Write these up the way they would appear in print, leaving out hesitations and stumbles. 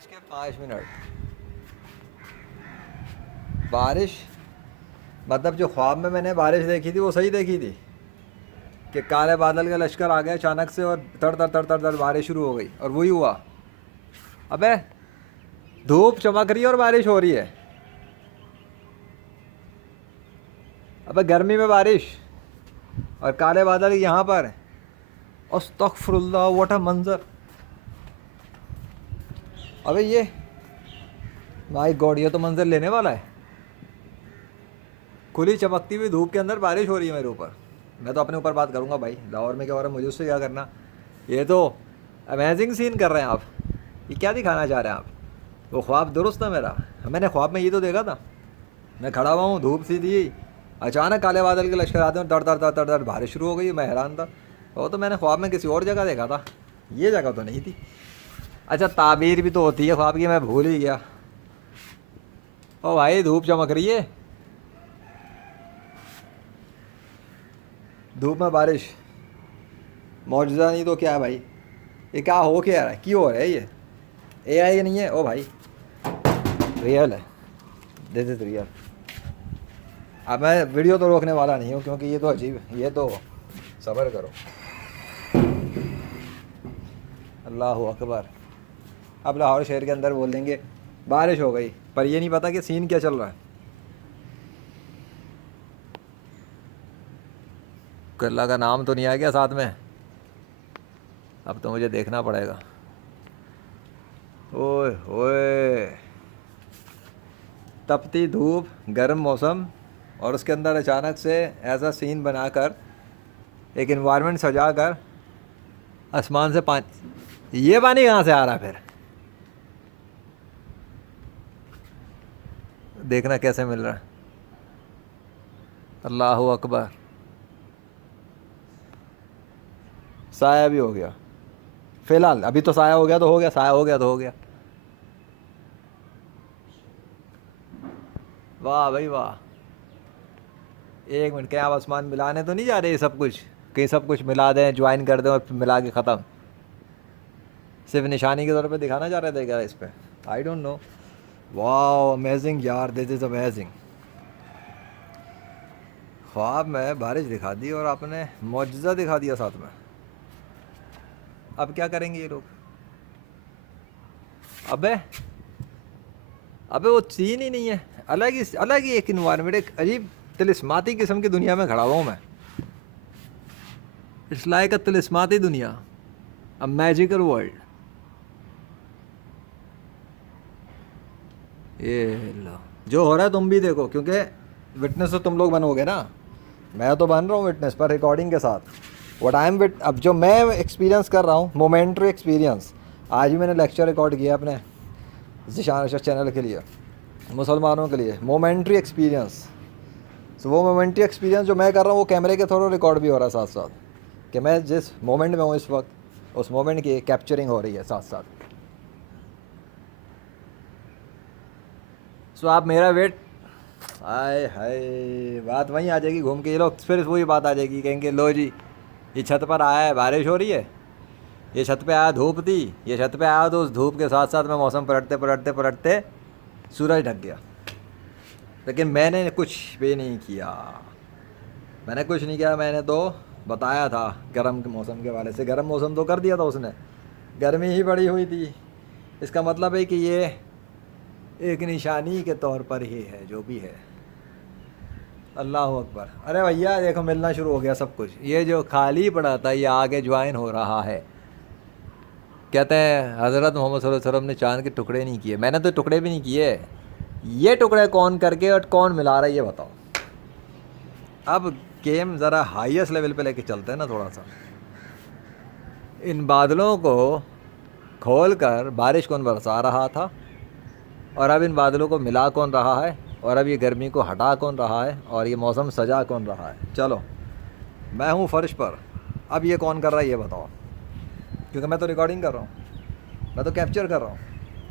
11:05। बारिश, मतलब जो ख्वाब में मैंने बारिश देखी थी वो सही देखी थी कि काले बादल का लश्कर आ गया अचानक से और तर तर तर तर तर बारिश शुरू हो गई और वही हुआ। अबे धूप चमक रही है और बारिश हो रही है। अबे गर्मी में बारिश और काले बादल यहाँ पर। अस्तगफुरुल्लाह, व्हाट अ मंजर। अबे ये, माय गॉड, ये तो मंजर लेने वाला है। खुली चमकती हुई धूप के अंदर बारिश हो रही है मेरे ऊपर। मैं तो अपने ऊपर बात करूँगा भाई, लाहौर में क्या हो रहा है मुझे उससे क्या करना। ये तो अमेजिंग सीन कर रहे हैं आप। ये क्या दिखाना चाह रहे हैं आप? वो ख्वाब दुरुस्त है मेरा? मैंने ख्वाब में ये तो देखा था, मैं खड़ा हुआ हूँ, धूप सी थी, अचानक काले बादल के लश्कर आते हैं, दर दर दर दर दर बारिश शुरू हो गई। मैं हैरान था। वो तो मैंने ख्वाब में किसी और जगह देखा था, ये जगह तो नहीं थी। अच्छा, ताबीर भी तो होती है ख्वाब की, मैं भूल ही गया। ओ भाई, धूप चमक रही है, धूप में बारिश, मौजूदा नहीं तो क्या है भाई? ये क्या हो क्या रहा है, क्यों हो रहा है ये? AI नहीं है ओ भाई, रियल है। This is real. अब मैं वीडियो तो रोकने वाला नहीं हूँ क्योंकि ये तो अजीब है, ये तो सब्र करो। अल्लाह अकबर। अब लाहौर शहर के अंदर बोल देंगे बारिश हो गई, पर ये नहीं पता कि सीन क्या चल रहा है। अल्लाह का नाम तो नहीं आ गया साथ में? अब तो मुझे देखना पड़ेगा। ओए ओए, तपती धूप, गर्म मौसम, और उसके अंदर अचानक से ऐसा सीन बनाकर, एक इन्वायरमेंट सजा कर, आसमान से पानी, ये पानी कहाँ से आ रहा है फिर? देखना कैसे मिल रहा है। अल्लाह अकबर। साया भी हो गया फिलहाल, अभी तो साया हो गया तो हो गया, साया हो गया तो हो गया। वाह भाई वाह। एक मिनट, क्या आप आसमान मिलाने तो नहीं जा रहे सब कुछ? कहीं सब कुछ मिला दें, ज्वाइन कर दें और फिर मिला के ख़त्म? सिर्फ निशानी के तौर पे दिखाना चाह रहे थे क्या इस पर? I don't know. वाह अमेजिंग यार, दिस इज़ अमेजिंग। ख्वाब में बारिश दिखा दी और आपने मौजज़ा दिखा दिया साथ में। अब क्या करेंगे ये लोग? अबे, अबे वो सीन ही नहीं है। अलग ही एक इन्वायरमेंट, एक अजीब तिलिस्माती किस्म की दुनिया में खड़ा हुआ हूँ मैं। इट्स लाइक अ तिलिस्माती दुनिया, अ मैजिकल वर्ल्ड। ये लो, जो हो रहा है तुम भी देखो, क्योंकि विटनेस तो तुम लोग बनोगे ना। मैं तो बन रहा हूँ विटनेस पर रिकॉर्डिंग के साथ। व्हाट आई एम विट, अब जो मैं एक्सपीरियंस कर रहा हूँ, मोमेंट्री एक्सपीरियंस। आज भी मैंने लेक्चर रिकॉर्ड किया अपने ज़ीशान अरशद चैनल के लिए, मुसलमानों के लिए, मोमेंट्री एक्सपीरियंस। तो वो मोमेंट्री एक्सपीरियंस जो मैं कर रहा हूँ वो कैमरे के थ्रू रिकॉर्ड भी हो रहा है साथ साथ, कि मैं जिस मोमेंट में हूँ इस वक्त, उस मोमेंट की कैप्चरिंग हो रही है साथ साथ। सो आप मेरा वेट, आय हाय, बात वहीं आ जाएगी घूम के। ये लोग फिर वही बात आ जाएगी, कहेंगे लो जी, ये छत पर आया है बारिश हो रही है, ये छत पे आया धूप थी, ये छत पे आया तो उस धूप के साथ साथ में मौसम पलटते पलटते पलटते सूरज ढक गया। लेकिन मैंने कुछ भी नहीं किया, मैंने कुछ नहीं किया। मैंने तो बताया था गर्म के मौसम के वाले से, गर्म मौसम तो कर दिया था उसने, गर्मी ही पड़ी हुई थी। इसका मतलब है कि ये एक निशानी के तौर पर ही है जो भी है। अल्लाह अकबर। अरे भैया देखो, मिलना शुरू हो गया सब कुछ। ये जो खाली पड़ा था ये आगे ज्वाइन हो रहा है। कहते हैं हज़रत मोहम्मद सल्लल्लाहु अलैहि वसल्लम ने चांद के टुकड़े नहीं किए, मैंने तो टुकड़े भी नहीं किए। ये टुकड़े कौन करके और कौन मिला रहा है ये बताओ। अब गेम ज़रा हाईएस्ट लेवल पे लेके चलते हैं ना थोड़ा सा। इन बादलों को खोल कर बारिश कौन बरसा रहा था, और अब इन बादलों को मिला कौन रहा है, और अब ये गर्मी को हटा कौन रहा है, और ये मौसम सजा कौन रहा है? चलो, मैं हूँ फर्श पर, अब ये कौन कर रहा है ये बताओ। क्योंकि मैं तो रिकॉर्डिंग कर रहा हूँ, मैं तो कैप्चर कर रहा हूँ,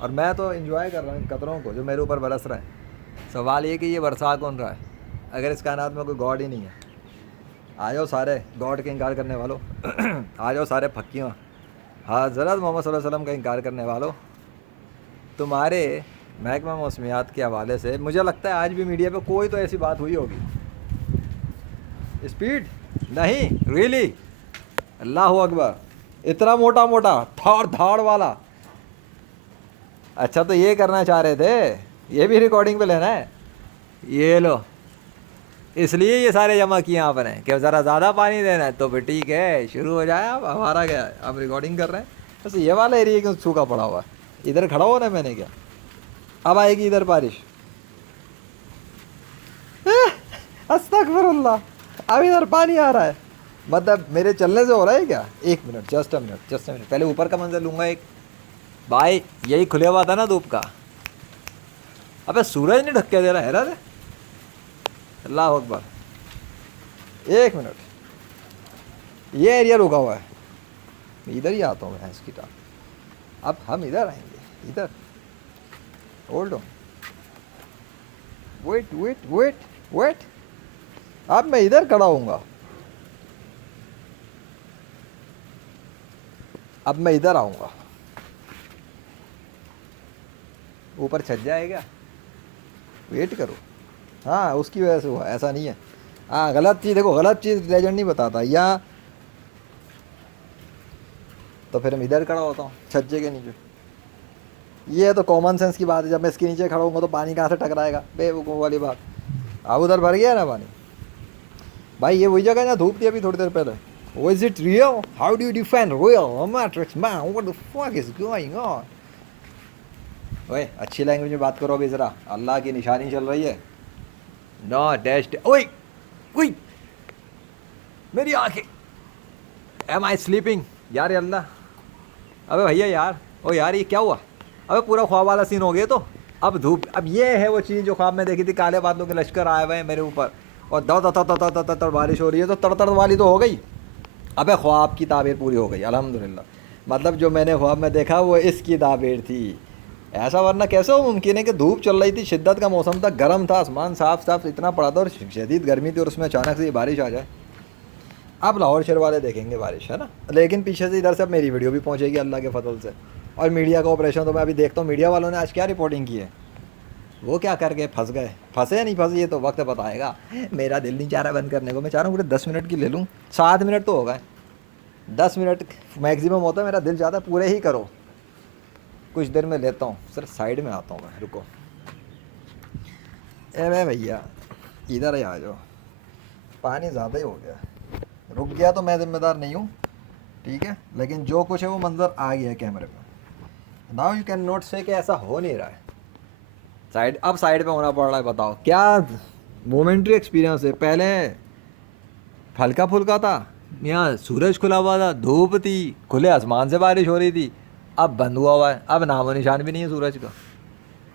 और मैं तो इन्जॉय कर रहा हूँ इन कतरों को जो मेरे ऊपर बरस रहे हैं। सवाल ये कि ये बरसा कौन रहा है? अगर इस कायनात में कोई गॉड ही नहीं है, आ जाओ सारे गॉड के इनकार करने वालों आ जाओ सारे फक्कियों, हज़रत मोहम्मद सल्लल्लाहु अलैहि वसल्लम का इनकार करने वालों, तुम्हारे महकमा मौसमियात के हवाले से मुझे लगता है आज भी मीडिया पे कोई तो ऐसी बात हुई होगी। स्पीड नहीं, रियली, अल्लाह अकबर, इतना मोटा मोटा धाड़ धाड़ वाला। अच्छा तो ये करना चाह रहे थे, ये भी रिकॉर्डिंग पे लेना है, ये लो, इसलिए ये सारे जमा किए आपने कि ज़रा ज़्यादा पानी देना है। तो फिर ठीक है, शुरू हो जाए। अब हमारा क्या है, अब रिकॉर्डिंग कर रहे हैं। बस ये वाला एरिया क्यों सूखा पड़ा हुआ है, इधर खड़ा हो ना मैंने क्या, अब आएगी इधर बारिश। अस्तगफिरुल्लाह, अब इधर पानी आ रहा है, मतलब मेरे चलने से हो रहा है क्या? एक minute, just a minute, just a minute, पहले ऊपर का मंजर लूँगा एक। भाई यही खुले हुआ था ना धूप का। अबे सूरज नहीं ढक के दे रहा है रे। अल्लाह अकबर, एक मिनट, ये एरिया रुका हुआ है, मैं इधर ही आता हूँ भैंस की टांग। अब हम इधर आएंगे, इधर, hold on, wait wait wait wait, अब मैं इधर खड़ा हूँगा, अब मैं इधर आऊँगा, ऊपर छत जाएगा, वेट करो। हाँ उसकी वजह से हुआ, ऐसा नहीं है। हाँ गलत चीज़, देखो गलत चीज़ लेजेंड नहीं बताता, या तो फिर हम इधर खड़ा होता हूँ छज्जे के नीचे। ये तो कॉमन सेंस की बात है, जब मैं इसके नीचे खड़ा हूँगा तो पानी कहाँ से टकराएगा, बेवकूफ़ वाली बात। अब उधर भर गया ना पानी। भाई ये वही जगह है ना धूप थी अभी थोड़ी देर पहले। Was it real? How do you defend real matrix man? What the fuck is going on? ओए अच्छी लैंग्वेज में बात करो अभी ज़रा, अल्लाह की निशानी चल रही है। नो टेस्ट, ओए ओए मेरी आंखें, एम आई स्लीपिंग यार, अल्लाह। अबे भैया यार, ओ यार ये क्या हुआ? अबे पूरा ख्वाब वाला सीन हो गया। तो अब धूप, अब ये है वो चीज़ जो ख्वाब में देखी थी, काले बादलों के लश्कर आए हुए हैं मेरे ऊपर और दौ तड़ बारिश हो रही है, तो तड़ वाली तो हो गई। अबे ख्वाब की ताबीर पूरी हो गई अल्हम्दुलिल्लाह। मतलब जो मैंने ख्वाब में देखा वो इसकी ताबीर थी, ऐसा वरना कैसे हो मुमकिन है कि धूप चल रही थी, शिद्दत का मौसम था, गर्म था, आसमान साफ साफ इतना पड़ा था और शदीद गर्मी थी, और उसमें अचानक से ये बारिश आ जाए। अब लाहौर शहर वाले देखेंगे बारिश, है ना, लेकिन पीछे से इधर से अब मेरी वीडियो भी पहुंचेगी अल्लाह के फजल से। और मीडिया का ऑपरेशन तो मैं अभी देखता हूँ, मीडिया वालों ने आज क्या रिपोर्टिंग की है, वो क्या कर गए, फंस गए, फंसे या नहीं फंसे ये तो वक्त बताएगा। मेरा दिल नहीं चाह रहा बंद करने को, मैं चाह रहा हूँ पूरे 10 मिनट की ले लूँ, 7 मिनट तो हो गए, 10 मिनट मैक्सिमम होता है, मेरा दिल चाहता है पूरे ही करो। कुछ देर में लेता हूँ, सर साइड में आता हूँ मैं, रुको। ए भैया इधर ही आ जाओ, पानी ज़्यादा ही हो गया, रुक गया तो मैं जिम्मेदार नहीं हूँ, ठीक है, लेकिन जो कुछ है वो मंजर आ गया है कैमरे में। नाउ यू कैन नोट से कि ऐसा हो नहीं रहा है। साइड, अब साइड पे होना पड़ रहा है, बताओ क्या मोमेंट्री एक्सपीरियंस है। पहले हल्का फुल्का था, यहाँ सूरज खुला हुआ था, धूप थी, खुले आसमान से बारिश हो रही थी, अब बंद हुआ है, अब नामो निशान भी नहीं है सूरज का।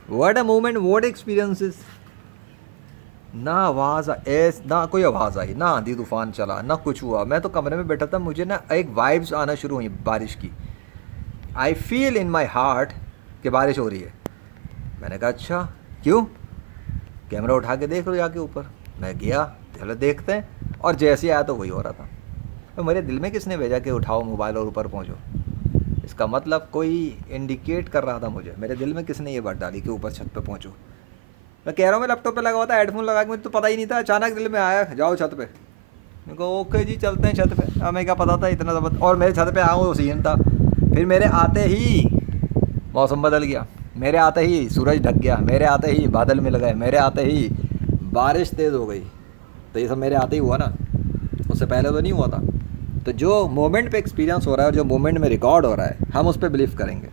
What a moment, what experiences. ना आवाज़ ना कोई आवाज़ आई, ना आंधी तूफान चला, ना कुछ हुआ। मैं तो कमरे में बैठा था, मुझे ना एक वाइब्स आना शुरू हुई बारिश की। I feel in my heart कि बारिश हो रही है। मैंने कहा अच्छा क्यों, कैमरा उठा के देख लो जाके ऊपर। मैं गया, चलो देखते हैं, और जैसे आया तो वही हो रहा था। तो मेरे दिल में किसने भेजा कि उठाओ मोबाइल और ऊपर पहुँचो, इसका मतलब कोई इंडिकेट कर रहा था मुझे, मेरे दिल में किसने ये बात डाली कि ऊपर छत पे पहुँचो। मैं कह रहा हूँ मैं लैपटॉप पे लगा हुआ था, हेडफोन लगा के, मुझे तो पता ही नहीं था, अचानक दिल में आया जाओ छत पे। मैं कहा ओके जी चलते हैं छत पे। हमें क्या पता था इतना ज़बरदस्त, और मेरे छत पे आऊँ वो सीन था। फिर मेरे आते ही मौसम बदल गया, मेरे आते ही सूरज ढक गया, मेरे आते ही बादल मिल गए, मेरे आते ही बारिश तेज़ हो गई। तो ये सब मेरे आते ही हुआ ना, उससे पहले तो नहीं हुआ था। तो जो मोमेंट पे एक्सपीरियंस हो रहा है और जो मोमेंट में रिकॉर्ड हो रहा है, हम उस पर बिलीव करेंगे।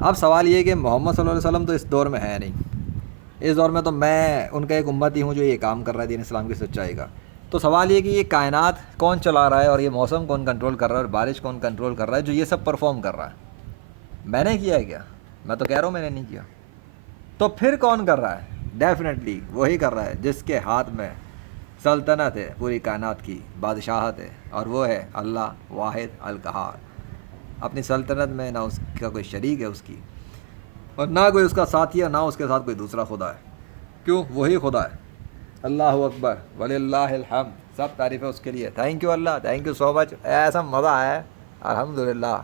अब सवाल ये है कि मोहम्मद सल्लल्लाहु अलैहि वसल्लम तो इस दौर में है नहीं, इस दौर में तो मैं उनका एक उम्मती हूँ जो ये काम कर रहा है दीन इस्लाम की सच्चाई का। तो सवाल ये कि ये कायनात कौन चला रहा है और ये मौसम कौन कंट्रोल कर रहा है और बारिश कौन कंट्रोल कर रहा है, जो ये सब परफॉर्म कर रहा है। मैंने किया है क्या? मैं तो कह रहा हूँ मैंने नहीं किया। तो फिर कौन कर रहा है? डेफिनेटली वही कर रहा है जिसके हाथ में सल्तनत है, पूरी कायनात की बादशाहत है, और वो है अल्लाह वाहिद अल कहार। अपनी सल्तनत में ना उसका कोई शरीक है उसकी, और ना कोई उसका साथी है, ना उसके साथ कोई दूसरा खुदा है। क्यों? वही खुदा है। अल्लाह अकबर वलिल्लाहिल हम्द, सब तारीफ़ है उसके लिए। Thank you Allah, thank you so much. ऐसा मज़ा आया है अल्हम्दुलिल्लाह।